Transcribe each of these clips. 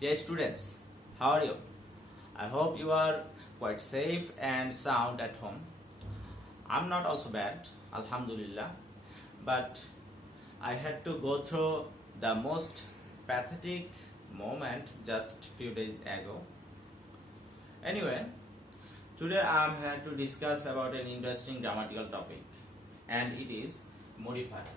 Dear students, how are you? I hope you are quite safe and sound at home. I'm not also bad, Alhamdulillah, but I had to go through the most pathetic moment just few days ago. Anyway, today I'm here to discuss about an interesting grammatical topic, and it is modifier.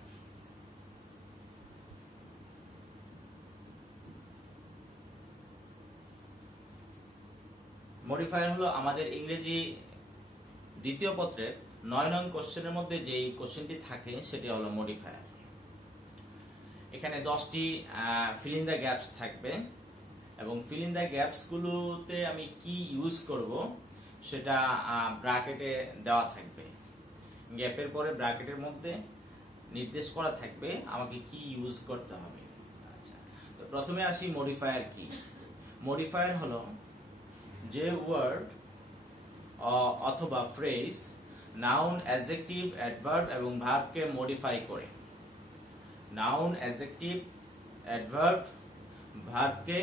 Modifier হলো আমাদের ইংরেজি দ্বিতীয় পত্রের 9 নং কোশ্চেনের মধ্যে যেই কোশ্চেনটি থাকে সেটি হলো মডিফায়ার। এখানে 10টি ফিল ইন দ্য গ্যাপস থাকবে এবং ফিল ইন দ্য গ্যাপস গুলোতে আমি কি ইউজ করব সেটা ব্র্যাকেটে দেওয়া থাকবে। গ্যাপের পরে ব্র্যাকেটের মধ্যে নির্দেশ করা থাকবে আমাকে কি ইউজ করতে হবে। আচ্ছা, তো প্রথমে আসি মডিফায়ার কি। মডিফায়ার হলো যে ওয়ার্ড অথবা ফ্রেজ নাউন, অ্যাডজেক্টিভ, অ্যাডভার্ব এবং ভার্বকে মডিফাই করে। নাউন, অ্যাডজেক্টিভ, অ্যাডভার্ব, ভার্বকে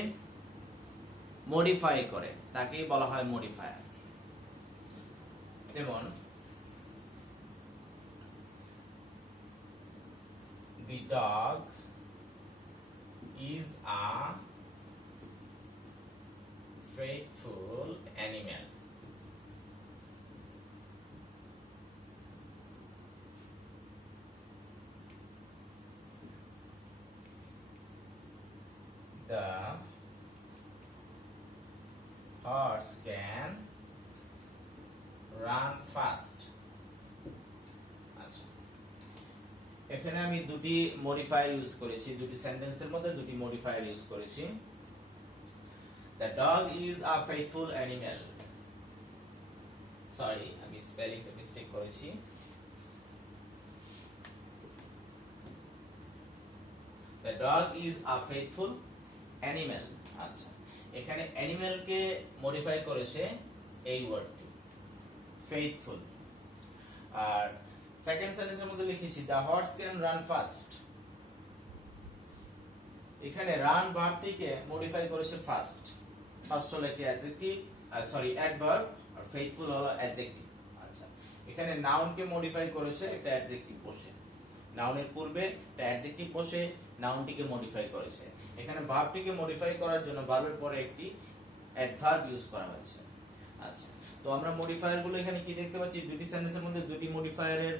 মডিফাই করে তাকেই বলা হয় মডিফায়ার। যেমন the dog is a faithful animal. The horse can run fast. আচ্ছা, এখানে আমি দুটি মডিফায়ার ইউজ করেছি, দুটি সেন্টেন্সের মধ্যে দুটি মডিফায়ার ইউজ করেছি। The dog is a faithful animal. Sorry, আমি স্পেলিংটা মিস্টেক করেছি। The dog is a faithful animal. আচ্ছা, এখানে অ্যানিমাল কে মডিফাই করেছে এই ওয়ার্ডটি faithful। আর সেকেন্ড সেন্টেন্সের মধ্যে লিখেছি the horse can run fast। এখানে রান ভার্বটিকে মডিফাই করেছে ফাস্ট। ফার্স্ট হলো কি অ্যাডজেক্টিভ, অ্যাডভার্ব, আর ফেইথফুল হলো অ্যাডজেক্টিভ। আচ্ছা, এখানে নাউন কে মডিফাই করেছে একটা অ্যাডজেক্টিভ বসে, নাউনের পূর্বে একটা অ্যাডজেক্টিভ বসে নাউনটিকে মডিফাই করেছে। এখানে ভার্বটিকে মডিফাই করার জন্য ভার্বের পরে একটি অ্যাডভার্ব ইউজ করা হয়েছে। আচ্ছা, তো আমরা মডিফায়ার গুলো এখানে কি দেখতে পাচ্ছি, দুটি সেন্টেন্সের মধ্যে দুটি মডিফায়ারের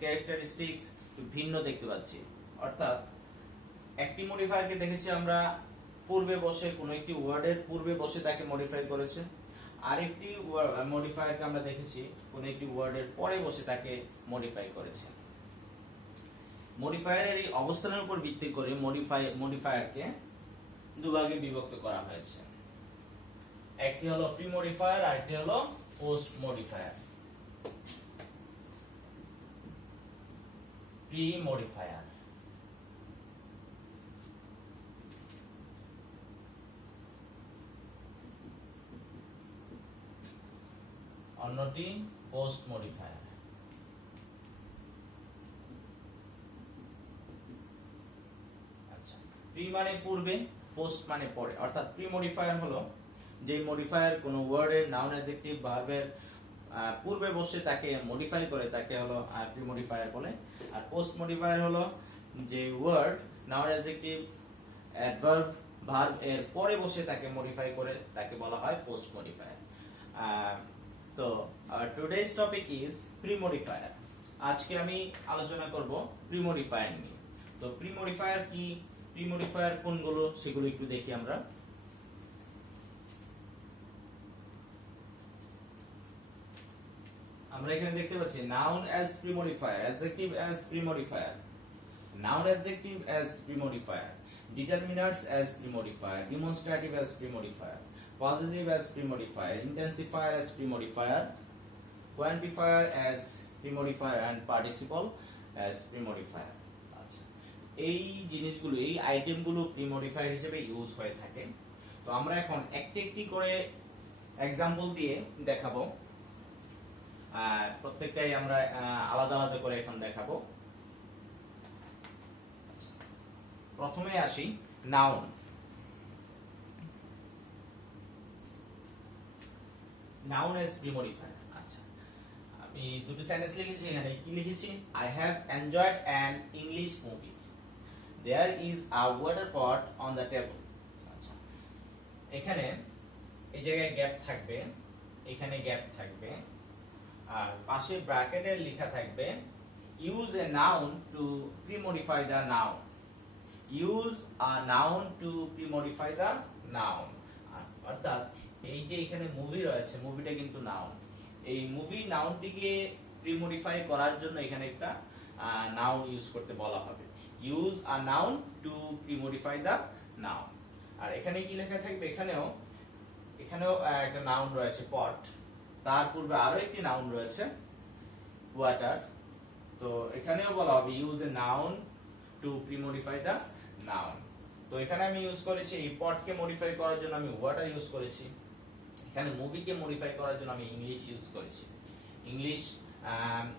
ক্যারেক্টারিস্টিক্স ভিন্ন দেখতে পাচ্ছি। অর্থাৎ একটি মডিফায়ারকে দেখেছি আমরা পূর্বে বসে কোনো একটি ওয়ার্ডের পূর্বে বসে তাকে মডিফাই করেছে, আরেকটি মডিফায়ারকে আমরা দেখেছি কোনো একটি ওয়ার্ডের পরে বসে তাকে মডিফাই করেছে। মডিফায়ারের এই অবস্থানের উপর ভিত্তি করে মডিফায়ারকে দুভাগে বিভক্ত করা হয়েছে। একটি হলো প্রি মডিফায়ার আর একটি হলো পোস্ট মডিফায়ার। প্রি মডিফায়ার অন্যটি পোস্ট মডিফায়ার। আচ্ছা, প্রি মানে পূর্বে, পোস্ট মানে পরে। অর্থাৎ প্রি মডিফায়ার হলো যে মডিফায়ার কোন ওয়ার্ডের নাউন, অ্যাডজেক্টিভ, ভার্বের পূর্বে বসে তাকে মডিফাই করে তাকে হলো প্রি মডিফায়ার বলে। আর পোস্ট মডিফায়ার হলো যে word noun, adjective, adverb, verb এর পরে বসে তাকে মডিফাই করে তাকে বলা হয় পোস্ট মডিফায়ার। তো today's topic is pre modifier. আজকে আমি আলোচনা করব প্রি মডিফায়ার নিয়ে। তো প্রি মডিফায়ার কি, প্রি মডিফায়ার কোনগুলো সেগুলো একটু দেখি আমরা। আমরা এখানে দেখতে পাচ্ছি noun as pre modifier, adjective as pre modifier, noun adjective as pre modifier, determiners as pre modifier, demonstrative as pre modifier, possessive as pre-modifier, intensifier as pre-modifier, quantifier as pre-modifier and participle as pre-modifier। আচ্ছা, এই জিনিসগুলো, এই আইটেমগুলো pre-modifier হিসেবে use হয়ে থাকে। তো আমরা এখন একটি একটি করে এক্সাম্পল দিয়ে দেখাবো। প্রত্যেকটাই আমরা আলাদা আলাদা করে এখন দেখাবো। প্রথমে আসি নাউন। Noun as প্রিমডিফায়ার। আচ্ছা, আমি দুটো সেন্টেন্স লিখেছি, এখানে কি লিখেছি? I have enjoyed an English movie, there is a water pot on the table. আচ্ছা, এখানে এই জায়গায় গ্যাপ থাকবে, এখানে গ্যাপ থাকবে, আর পাশে ব্র্যাকেটে লেখা থাকবে use a noun to premodify the noun, use a noun to premodify the noun. অর্থাৎ এই যে এখানে মুভি রয়েছে, মুভিটা কিন্তু নাউন, এই মুভি নাউনটিকে প্রিমডিফাই করার জন্য এখানে একটা নাউন ইউজ করতে বলা হবে, use a noun to premodify the noun. আর এখানে কি লেখা থাকবে? এখানেও একটা নাউন রয়েছে পট, তার পূর্বে আরো একটি নাউন রয়েছে ওয়াটার, তো এখানেও বলা হবে use a noun to premodify the noun. তো এখানে আমি ইউজ করেছি এই পটকে মডিফাই করার জন্য আমি ওয়াটার ইউজ করেছি, এখানে মুভিকে মডিফাই করার জন্য আমি ইংলিশ ইউজ করেছি, ইংলিশ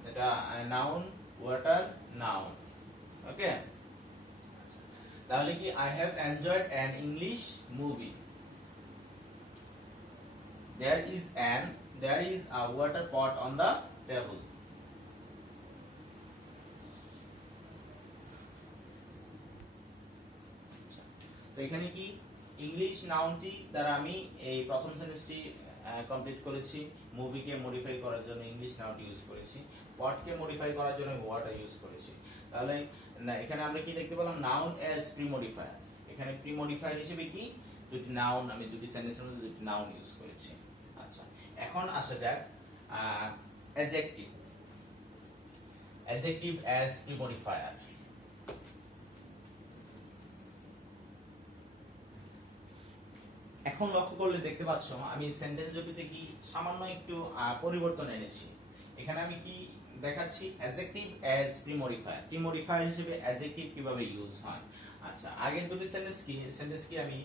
এটা নাউন, ওয়াটার নাউন। ওকে, তাহলে কি I have enjoyed an English movie, there is a water pot on the table. তো এখানে কি ইংলিশ নাউনটি দ্বারা আমি এই প্রথম সেন্টেন্সটি কমপ্লিট করেছি, মুভিকে মডিফাই করার জন্য ইংলিশ নাউনটি ইউজ করেছি, পটকে মডিফাই করার জন্য ওয়াটার ইউজ করেছি। তাহলে এখানে আমরা কি দেখতে পেলাম? Noun as premodifier. এখানে প্রিমডিফায়ার হিসেবে কি দুটি নাউন, আমি দুটি সেন্টেন্সের মধ্যে দুটি নাউন ইউজ করেছি। আচ্ছা, এখন আসা যাক অ্যাডজেক্টিভ, অ্যাডজেক্টিভ অ্যাজ প্রিমডিফায়ার। এখন লক্ষ্য করলে দেখতে পাচ্ছ আমি সেন্টেন্স জবিতে কি সামান্য একটু পরিবর্তন এনেছি। এখানে আমি কি দেখাচ্ছি? অ্যাডজেক্টিভ অ্যাজ প্রিমডিফায়ার, প্রিমডিফায়ার হিসেবে অ্যাডজেক্টিভ কিভাবে ইউজ হয়। আচ্ছা, আগের দুটি সেন্টেন্স কি আমি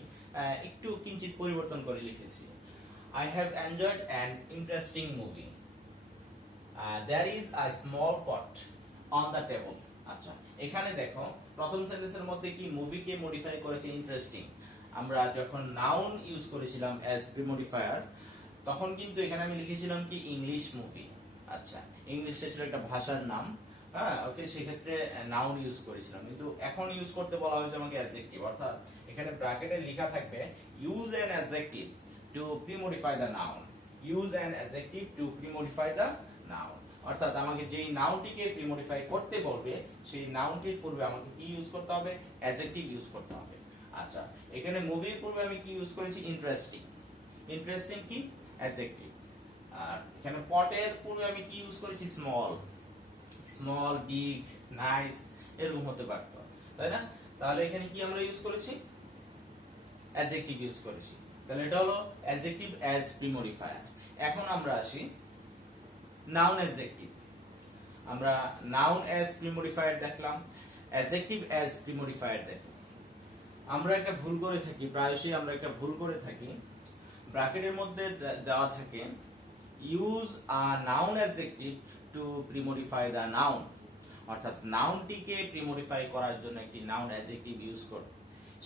একটু কিঞ্চিত পরিবর্তন করে লিখেছি। I have enjoyed an interesting movie. There is a small pot on the table. আচ্ছা, এখানে দেখো প্রথম সেন্টেন্সের মধ্যে কি মুভিকে মডিফাই করেছে ইন্টারেস্টিং। আমরা যখন নাউন ইউজ করেছিলাম অ্যাজ প্রিমডিফায়ার, তখন কিন্তু এখানে আমি লিখেছিলাম কি ইংলিশ মুভি। আচ্ছা, ইংলিশটা ছিল একটা ভাষার নাম, হ্যাঁ ওকে, সেক্ষেত্রে নাউন ইউজ করেছিলাম, কিন্তু এখন ইউজ করতে বলা হয়েছে আমাকে অ্যাডজেক্টিভ, অর্থাৎ এখানে ব্র্যাকেটে লেখা থাকবে use an adjective to premodify the noun, use an adjective to premodify the noun। অর্থাৎ আমাকে যেই নাউনটিকে প্রিমডিফাই করতে বলবে সেই নাউনটির পূর্বে আমাকে কি ইউজ করতে হবে? অ্যাডজেক্টিভ ইউজ করতে হবে। আচ্ছা, এখানে মুভির পূর্বে আমি কি ইউজ করেছি? ইন্টারেস্টিং, ইন্টারেস্টিং কি অ্যাডজেক্টিভ। আর এখানে পটের পূর্বে আমি কি ইউজ করেছি? স্মল, স্মল, বিগ, নাইস এরকম হতে পারত, তাই না? তাহলে এখানে কি আমরা ইউজ করেছি? অ্যাডজেক্টিভ ইউজ করেছি। তাহলে এটা হলো অ্যাডজেক্টিভ অ্যাজ প্রিমডিফায়ার। এখন আমরা আসি নাউন অ্যাডজেক্টিভ। আমরা নাউন অ্যাজ প্রিমডিফায়ার দেখলাম, অ্যাডজেক্টিভ অ্যাজ প্রিমডিফায়ার দেখলাম। আমরা একটা ভুল করে থাকি, প্রায়শই আমরা একটা ভুল করে থাকি, ব্র্যাকেটের মধ্যে দেওয়া থাকে use a noun adjective to premodify the noun, অর্থাৎ নাউনটিকে প্রিমডিফাই করার জন্য একটি নাউন অ্যাডজেক্টিভ ইউজ করব।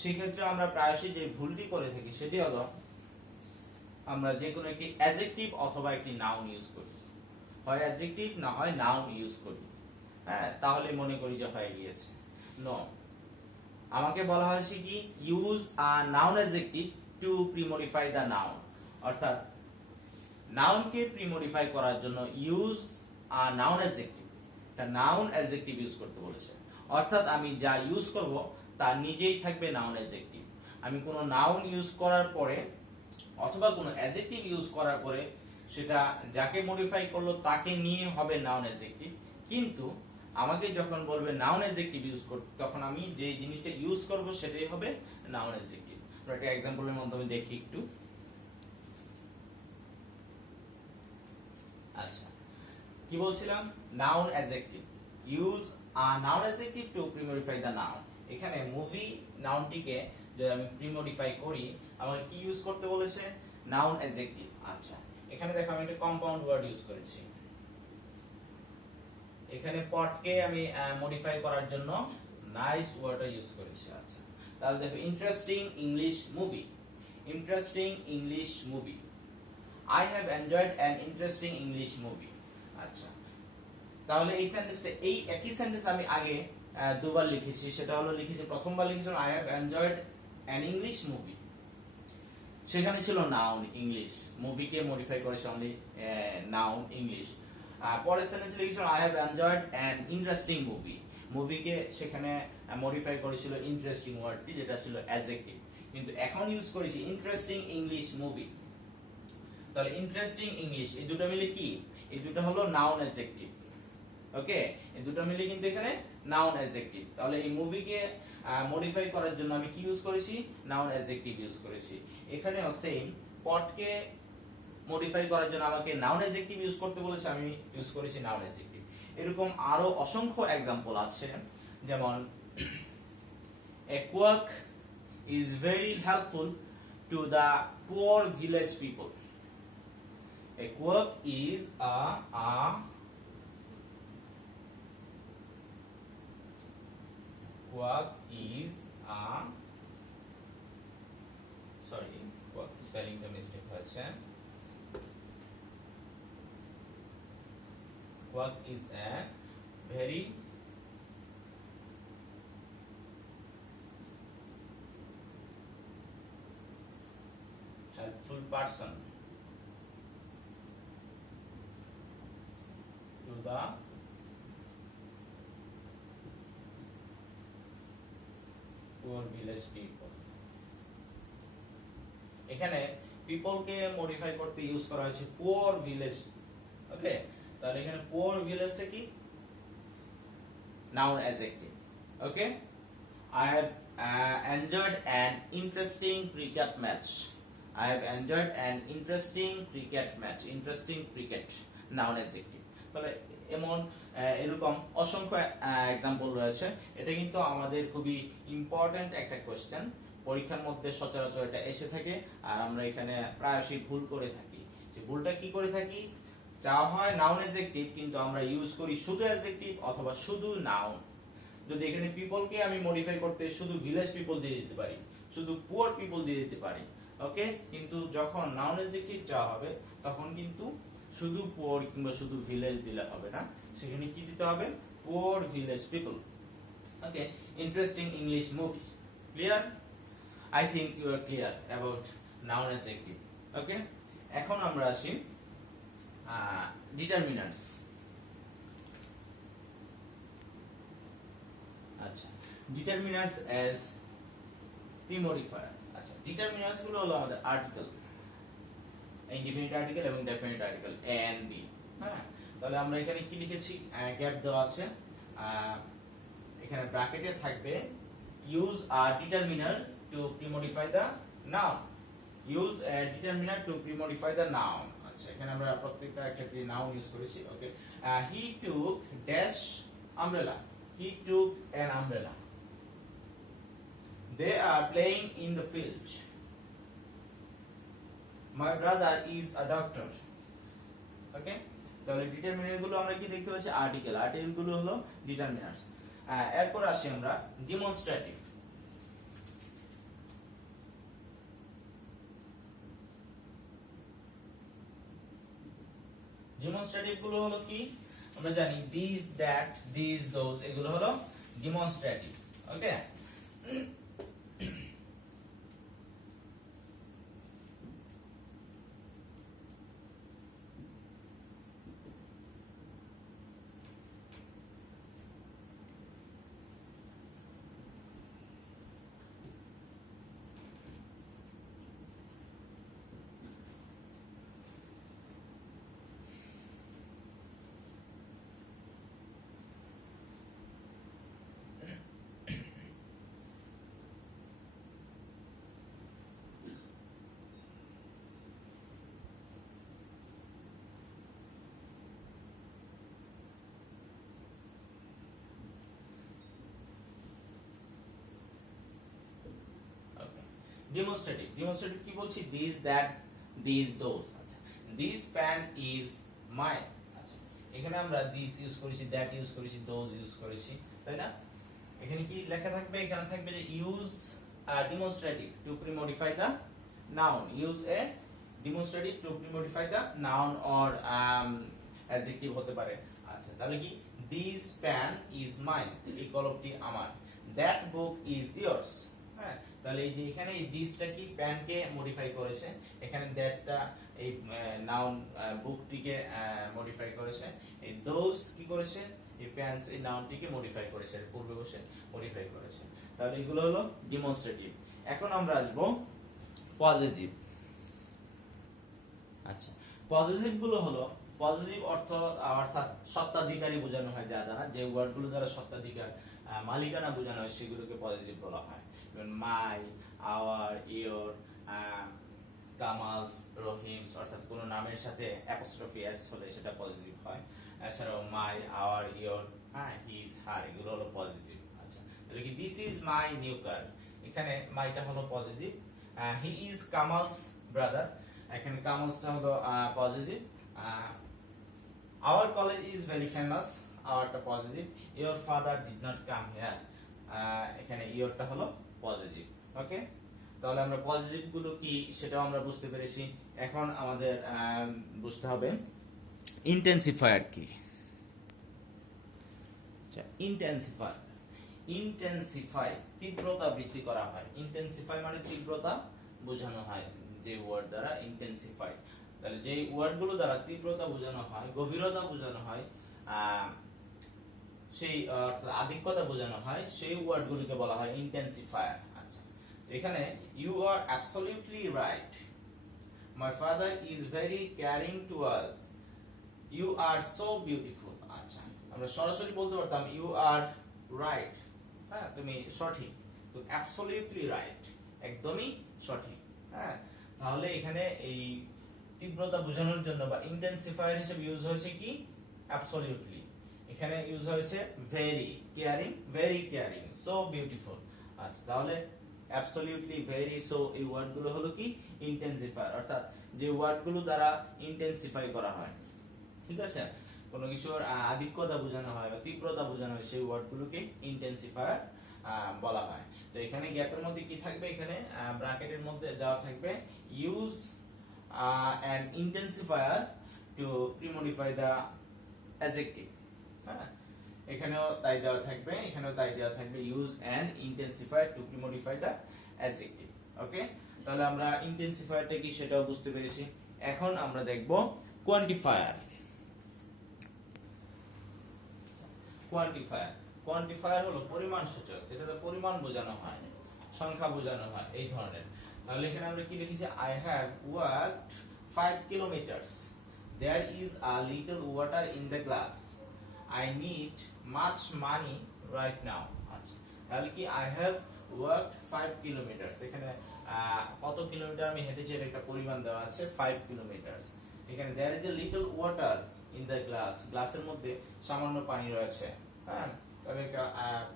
সেক্ষেত্রে আমরা প্রায়শই যে ভুলটি করে থাকি সেটি হলো আমরা যে কোনো একটি অ্যাডজেক্টিভ অথবা একটি নাউন ইউজ করি, হয় অ্যাডজেক্টিভ না হয় নাউন ইউজ করি, হ্যাঁ, তাহলে মনে করি যে হয়ে গিয়েছে। নো, আমাকে বলা হয়েছে কি use a noun adjective to premodify the noun, অর্থাৎ নাউনকে প্রিমডিফাই করার জন্য ইউজ আ নাউন অ্যাডজেক্টিভ, একটা নাউন অ্যাডজেক্টিভ ইউজ করতে বলেছে। অর্থাৎ আমি যা ইউজ করব তার নিজেই থাকবে নাউন অ্যাডজেক্টিভ। আমি কোনো নাউন ইউজ করার পরে অথবা কোনো অ্যাডজেক্টিভ ইউজ করার পরে সেটা যাকে মডিফাই করলো তাকে নিয়ে হবে নাউন অ্যাডজেক্টিভ, কিন্তু আমাকে যখন বলবে নাউন অ্যাডজেক্টিভ ইউজ করতে, তখন আমি যে জিনিসটা ইউজ করব সেটাই হবে নাউন অ্যাডজেক্টিভ। আমরা একটা এক্সাম্পলের মাধ্যমে দেখি একটু। আচ্ছা, কি বলছিলাম? Noun adjective, use a noun adjective to premodify the noun. এখানে মুভি নাউনটিকে যদি আমি প্রিমডিফাই করি আমাকে কি ইউজ করতে বলেছে? Noun adjective. আচ্ছা, এখানে দেখো আমি একটা কম্পাউন্ড ওয়ার্ড ইউজ করেছি, এখানে পটকে আমি মডিফাই করার জন্য নাইস ওয়ার্ডটা ইউজ করেছি। আচ্ছা, তাহলে দেখো interesting English movie, interesting English movie. I have enjoyed an interesting English movie. আচ্ছা, তাহলে এই সেন্টেন্সটা, এই একই সেন্টেন্স আমি আগে দুবার লিখেছি। সেটা হলো লিখেছি, প্রথমবার লিখেছি I have enjoyed an English movie, সেখানে ছিল নাউন ইংলিশ, মুভিকে মডিফাই করেছে অনলি নাউন ইংলিশ। পরের সেন্টেন্সে লিখেছিল I have enjoyed an interesting movie, মুভিকে সেখানে মডিফাই করেছিল ইন্টারেস্টিং ওয়ার্ডটি, যেটা ছিল অ্যাডজেক্টিভ। কিন্তু এখন ইউজ করেছি ইন্টারেস্টিং ইংলিশ মুভি। তাহলে ইন্টারেস্টিং ইংলিশ, এই দুটো মিলে কি? এই দুটো হলো নাউন অ্যাডজেক্টিভ। ওকে, এই দুটো মিলে কিন্তু এখানে নাউন অ্যাডজেক্টিভ। তাহলে এই মুভিকে মডিফাই করার জন্য আমি কি ইউজ করেছি? নাউন অ্যাডজেক্টিভ ইউজ করেছি। এখানেও সেম, পটকে মডিফাই করার জন্য আমাকে নাউন অ্যাডজেক্টিভ ইউজ করতে বলেছে, আমি ইউজ করেছি নাউন অ্যাডজেক্টিভ। এরকম আরো অসংখ্য एग्जांपल আছে, যেমন a quack is very helpful to the poor village people. A quack is quack spelling the mistake হয়েছে। Quack is a very helpful person to the poor village people. এখানে people কে modify করতে use করা হয়েছে poor village। ওকে, তাহলে এখানে poor village টা কি? Noun adjective. Okay, I have enjoyed an interesting cricket match. I have enjoyed an interesting cricket match. Interesting cricket, noun adjective. তাহলে এরকম অসংখ্য एग्जांपल রয়েছে। এটা কিন্তু আমাদের খুবই ইম্পর্টেন্ট একটা কোশ্চেন, পরীক্ষার মধ্যে সচরাচর এটা এসে থাকে, আর আমরা এখানে প্রায়শই ভুল করে থাকি। যে ভুলটা কি করে থাকি? চাওয়া হয় নাউন অ্যাডজেক্টিভ, কিন্তু আমরা ইউজ করি শুধু অ্যাডজেক্টিভ অথবা শুধু নাউন। যদি এখানে পিপলকে আমি মডিফাই করতে শুধু ভিলেজ পিপল দিয়ে দিতে পারি, শুধু পুয়ার পিপল দিয়ে দিতে পারি। ওকে, কিন্তু যখন নাউন অ্যাডজেক্টিভ চাওয়া হবে তখন কিন্তু শুধু পুয়ার কিংবা শুধু ভিলেজ দিলে হবে না, সেখানে কি দিতে হবে? Poor village people. Okay, interesting English movie. Clear? I think you are clear about noun adjective. Okay, এখন আমরা আসি ডিটারমিনান্টস। আচ্ছা, ডিটারমিনান্টস অ্যাজ প্রিমডিফায়ার। আচ্ছা, ডিটারমিনান্টস গুলো হলো আমাদের আর্টিকেল, ইনডিফিনিট আর্টিকেল এবং definite article A and B. হ্যাঁ, তাহলে আমরা এখানে কি লিখেছি? গ্যাপ দেওয়া আছে, এখানে ব্র্যাকেটে থাকবে use a determiner to premodify the noun. Use a determiner to premodify the noun. আচ্ছা, এখানে আমরা প্রত্যেকটা ক্ষেত্রে নাউন ইউজ করেছি। Okay, he took dash umbrella. He took an umbrella. They are playing in the field. My brother is a doctor. Okay, তাহলে determiner গুলো আমরা কি দেখতে পাচ্ছি? আর্টিকেল। আর্টিকেল গুলো হলো ডিটারমিনার্স। এরপর আসি আমরা ডেমনস্ট্রেটিভ। ডেমনস্ট্রেটিভ গুলো হলো কি? আমরা জানি দিস, দ্যাট, দিস, দোজ, এগুলো হলো ডেমনস্ট্রেটিভ। ওকে, ডেমনস্ট্রেটিভ। ডেমনস্ট্রেটিভ কি বলছি? This, that, this, those. আচ্ছা, দিস প্যান ইজ মাইন। আচ্ছা, এখানে আমরা দিস ইউজ করেছি, দ্যাট ইউজ করেছি, দোজ ইউজ করেছি, তাই না? এখানে কি লেখা থাকবে? এখানে থাকবে যে use demonstrative to premodify the noun. Use a demonstrative to premodify the noun or adjective হতে পারে। আচ্ছা, তাহলে কি দিস পেন ইজ মাইন, এই কলমটি আমার, দ্যাট বুক ইজ ইয়ার্স। হ্যাঁ, তাহলে এই যে এখানে এই দিসটা কি পেনকে মডিফাই করেছে, এখানে দ্যাটটা এই নাউন বুকটিকে মডিফাই করেছে, এই দোজ কি করেছে, এই পেন্স এই নাউনটিকে মডিফাই করেছে, পূর্বে বসে মডিফাই করেছে। তাহলে এগুলো হলো ডিমনস্ট্রেটিভ। এখন আমরা আসবো পজেসিভ। আচ্ছা, পজেসিভ গুলো হলো, পজেসিভ অর্থাৎ সত্তাধিকারী বোঝানো হয় যা দ্বারা, যে ওয়ার্ডগুলো দ্বারা সত্তাধিকার মালিকানা বোঝানো হয় সেগুলোকে পজেসিভ বলা হয়। যেমন মাই, আওয়ার, ইয়োর, কামালস, রহিমস, অর্থাৎ কোনো নামের সাথে অ্যাপোস্ট্রফি এস হলে সেটা পজিটিভ হয়। এছাড়াও my, our, your, his, her, এগুলো হলো পজিটিভ। আচ্ছা, তাহলে কি this is my new car, এখানে মাইটা হলো positive. He is Kamal's brother, এখানে কামালসটা হলো positive. Our college is very famous, আওয়ারটা positive. Your father did not come here, এখানে ইয়োরটা হলো পজিটিভ। ওকে, তাহলে আমরা পজিটিভ গুলো কি সেটাও আমরা বুঝতে পেরেছি। এখন আমাদের বুঝতে হবে ইন্টেন্সিফায়ার কি। আচ্ছা, ইন্টেন্সিফাই, ইন্টেন্সিফাই তীব্রতা বৃদ্ধি করা হয়। ইন্টেন্সিফাই মানে তীব্রতা বোঝানো হয় যে ওয়ার্ড দ্বারা ইন্টেন্সিফাই। তাহলে যে ওয়ার্ডগুলো দ্বারা তীব্রতা বোঝানো হয়, গভীরতা বোঝানো হয়, সেই আধিক্যতা বোঝানো হয়, সেই ওয়ার্ডগুলোকে বলা হয় ইন্টেন্সিফায়ার। আচ্ছা, এখানে you are absolutely right, my father is very caring to us, you are so beautiful. আচ্ছা, আমরা সরাসরি বলতে পারতাম ইউ আর রাইট, হ্যাঁ তুমি সঠিক, তো অ্যাবসলিউটলি রাইট একদমই সঠিক। হ্যাঁ, তাহলে এখানে এই তীব্রতা বোঝানোর জন্য বা ইন্টেন্সিফায়ার হিসেবে ইউজ হয়েছে কি অ্যাবসলিউটলি, এখানে ইউজ হয়েছে ভেরি কেয়ারিং, সো বিউটিফুল। আচ্ছা, তাহলে অ্যাবসলিউটলি, ভেরি, সো এই ওয়ার্ডগুলো হলো কি ইন্টেন্সিফায়ার, অর্থাৎ যে ওয়ার্ডগুলো দ্বারা ইন্টেন্সিফাই করা হয়, ঠিক আছে, কোনো কিছুর আধিক্যতা বোঝানো হয় বা তীব্রতা বোঝানো হয়, সেই ওয়ার্ডগুলোকে ইন্টেন্সিফায়ার বলা হয়। তো এখানে গ্যাপের মধ্যে কি থাকবে, এখানে ব্র্যাকেটের মধ্যে দেওয়া থাকবে use an intensifier to premodify the adjective। হ্যাঁ, এখানেও তাই দেওয়া থাকবে, এখানেও তাই দেওয়া থাকবে use an intensifier to premodify the adjective। ওকে, তাহলে আমরা ইন্টেন্সিফায়ারটা কি সেটাও বুঝতে পেরেছি। এখন আমরা দেখব কোয়ান্টিফায়ার। কোয়ান্টিফায়ার হলো পরিমাণ সূচক, যেটাতে পরিমাণ বোঝানো হয়, সংখ্যা বোঝানো হয়, এই ধরনের। তাহলে এখানে আমরা কি লিখেছি, I have walked 5 kilometers, there is a little water in the glass, I need much money right now। আচ্ছা, তাহলে কি I have walked 5 kilometers, এখানে কত কিলোমিটার আমি হেঁটেছি এর একটা পরিমাণ দেওয়া আছে 5 kilometers। এখানে there is a little water in the glass, গ্লাসের মধ্যে সামান্য পানি রয়েছে। হ্যাঁ, তাহলে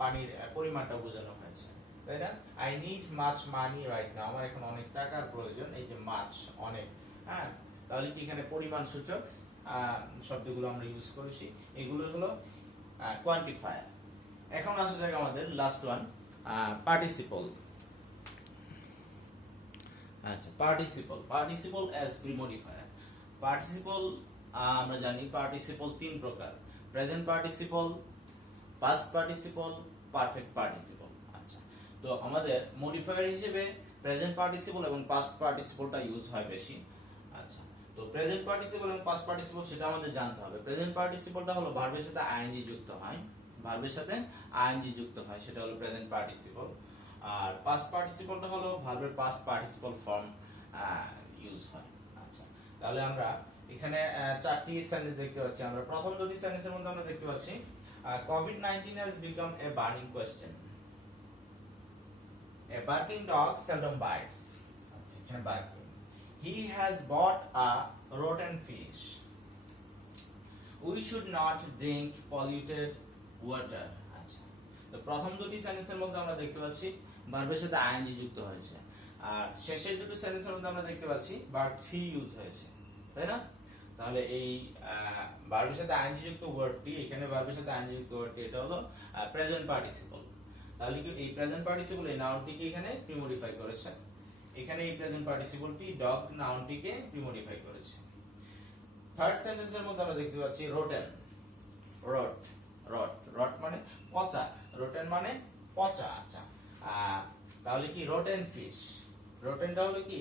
পানির পরিমাণটা বোঝানো হয়েছে, তাই না। I need much money right now, আমার এখন অনেক টাকার প্রয়োজন, এই যে মাচ অনেক। হ্যাঁ, তাহলে কি এখানে পরিমাণ সূচক শব্দগুলো আমরা ইউজ করেছি, এগুলো হলো কোয়ান্টিফায়ার। এখন আসা যাক আমাদের লাস্ট ওয়ান, পার্টিসিপল। আচ্ছা, পার্টিসিপল অ্যাজ প্রিমডিফায়ার। পার্টিসিপল আমরা জানি পার্টিসিপল তিন প্রকার, present participle, past participle, perfect participle. আচ্ছা, তো আমাদের মডিফায়ার হিসেবে প্রেজেন্ট পার্টিসিপল এবং পাস্ট পার্টিসিপলটা ইউজ হয় বেশি। আচ্ছা, তো প্রেজেন্ট পার্টিসিপল এবং পাস্ট পার্টিসিপল সেটা আমাদের জানতে হবে। প্রেজেন্ট পার্টিসিপলটা হলো ভার্বের সাথে আইএনজি যুক্ত হয়, সেটা হলো প্রেজেন্ট পার্টিসিপল। আর পাস্ট পার্টিসিপলটা হলো ভার্বের পাস্ট পার্টিসিপল ফর্ম ইউজ হয়। আচ্ছা, তাহলে আমরা এখানে চারটি সেন্টেন্স দেখতে পাচ্ছি। আমরা প্রথম দুটি সেন্টেন্সের মধ্যে আমরা দেখতে পাচ্ছি COVID-19 has become a burning question. A barking dog seldom bites. আচ্ছা, এখানে barking. He has bought a rotten fish. We should not drink polluted water. আচ্ছা, তো প্রথম দুটি সেন্টেন্সের মধ্যে আমরা দেখতে পাচ্ছি ভার্বের সাথে আইএনজি যুক্ত হয়েছে, আর শেষের দুটো সেন্টেন্সের মধ্যে আমরা দেখতে পাচ্ছি ভার্ব থ্রি ইউজ হয়েছে, তাই না। তাহলে এই ভার্বের সাথে আইএনজি যুক্ত ওয়ার্ডটি, এখানে ভার্বের সাথে আইএনজি যুক্ত ওয়ার্ডটি, এটা হলো প্রেজেন্ট পার্টিসিপল। তাহলে কি এই প্রেজেন্ট পার্টিসিপল এই নাউনটিকে এখানে প্রিমডিফাই করেছে। এখানে এই প্রেজেন্ট পার্টিসিপলটি ডগ নাউনটিকে প্রিমডিফাই করেছে। থার্ড সেন্টেন্সের মধ্যে আমরা দেখতে পাচ্ছি রোটেন, রট, রট, রট মানে পচা, রোটেন মানে পচা। আচ্ছা, তাহলে কি রোটেন ফিশ, রোটেনটা হলো কি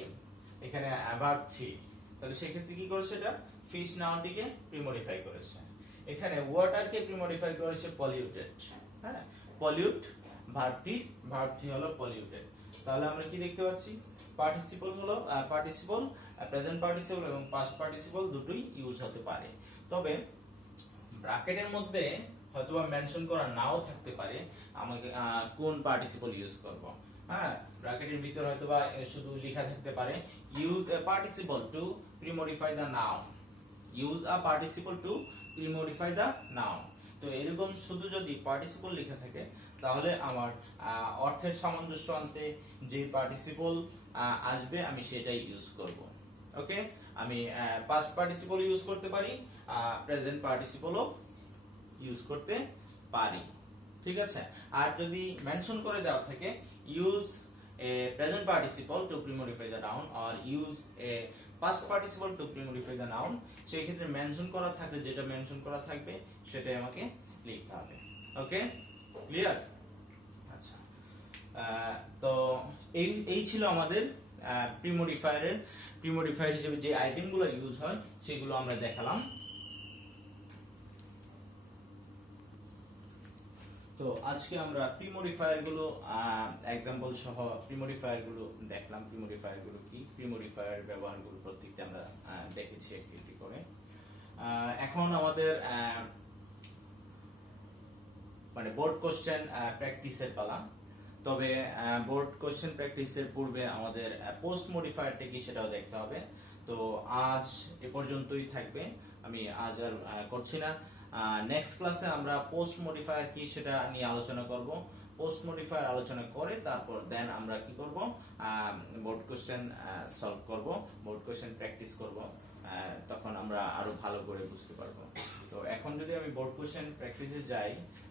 এখানে ভার্ব 3, তাহলে সেক্ষেত্রে কি করেছে এটা ফিশ নাউনটিকে প্রিমডিফাই করেছে। এখানে ওয়াটারকে প্রিমডিফাই করেছে পলিউটেড, হ্যাঁ পলিউট ভার্ব 3 হলো পলিউটেড। তাহলে আমরা কি দেখতে পাচ্ছি পার্টিসিপল হলো পার্টিসিপল প্রেজেন্ট পার্টিসিপল এবং পাস্ট পার্টিসিপল দুটোই ইউজ হতে পারে, তবে ব্র্যাকেটের মধ্যে হয়তোবা মেনশন করা নাও থাকতে পারে আমাকে কোন পার্টিসিপল ইউজ করব। হ্যাঁ, ব্র্যাকেটের ভিতর হয়তোবা শুধু লেখা থাকতে পারে use a participle to premodify the noun, use a participle to premodify the noun. তো এরকম শুধু যদি পার্টিসিপল লেখা থাকে তাহলে আমার অর্থের সামঞ্জস্য আনতে যে পার্টিসিপল আসবে আমি সেটাই ইউজ করব। ওকে, আমি পাস্ট পার্টিসিপল ইউজ করতে পারি, প্রেজেন্ট পার্টিসিপলও ইউজ করতে পারি, ঠিক আছে। আর যদি মেনশন করে দেওয়া থাকে use a present participle to premodify the noun or use a past participle to premodify the noun, সেই ক্ষেত্রে মেনশন করা থাকলে যেটা মেনশন করা থাকবে সেটাই আমাকে লিখতে হবে। ওকে, ক্লিয়ার? আচ্ছা, তো এই ছিল আমাদের প্রিমডিফায়ার হিসেবে যে আইটেমগুলো ইউজ হয় সেগুলো আমরা দেখালাম। তো আজকে আমরা প্রিমডিফায়ার গুলো এক্সাম্পল সহ প্রিমডিফায়ার গুলো দেখলাম, প্রিমডিফায়ার গুলো কি, প্রিমডিফায়ার ব্যবহারগুলো প্রত্যেকটা আমরা দেখেছি একটি করে। এখন আমাদের মানে বোর্ড কোশ্চেন প্র্যাকটিসের পালা। তবে বোর্ড কোশ্চেন প্র্যাকটিসের পূর্বে আমাদের পোস্ট মডিফায়ারটা কি সেটাও দেখতে হবে। তো আজ এ পর্যন্তই থাকবে, আমি আজ আর করছি না। নেক্সট ক্লাসে আমরা পোস্ট মডিফায়ার কি সেটা নিয়ে আলোচনা করব। পোস্ট মডিফায়ার আলোচনা করে তারপর দেন আমরা কি করব, বোর্ড কোশ্চেন সলভ করব, বোর্ড কোশ্চেন প্র্যাকটিস করব, তখন আমরা আরো ভালো করে বুঝতে পারবো। তো এখন যদি আমি বোর্ড কোশ্চেন প্র্যাকটিসে যাই,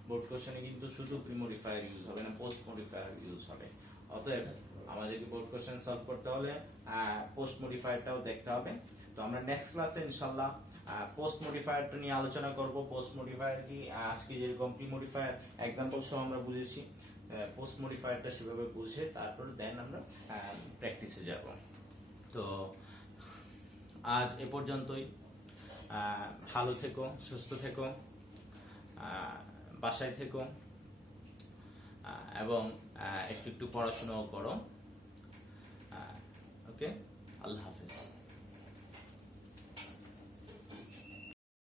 বোর্ড কোশ্চেনে কিন্তু শুধু প্রিমডিফায়ার ইউজ হবে না, পোস্ট মডিফায়ার ইউজ হবে। অতএব আমাদেরকে বোর্ড কোশ্চেন সলভ করতে হলে পোস্ট মডিফায়ারটাও দেখতে হবে। তো আমরা নেক্সট ক্লাসে ইনশাআল্লাহ পোস্ট মডিফায়ারটা নিয়ে আলোচনা করব। পোস্ট মডিফায়ার কি, আজকে যেরকম প্রিমডিফায়ার এক্সাম্পল সহ আমরা বুঝেছি, পোস্ট মডিফায়ারটা সেভাবে বুঝে তারপর দেন আমরা প্র্যাকটিসে যাব। তো আজ এ পর্যন্তই, ভালো থেকো, সুস্থ থেকো, বাসায় থেকো এবং একটু একটু পড়াশোনাও করো। ওকে, আল্লাহ হাফেজ।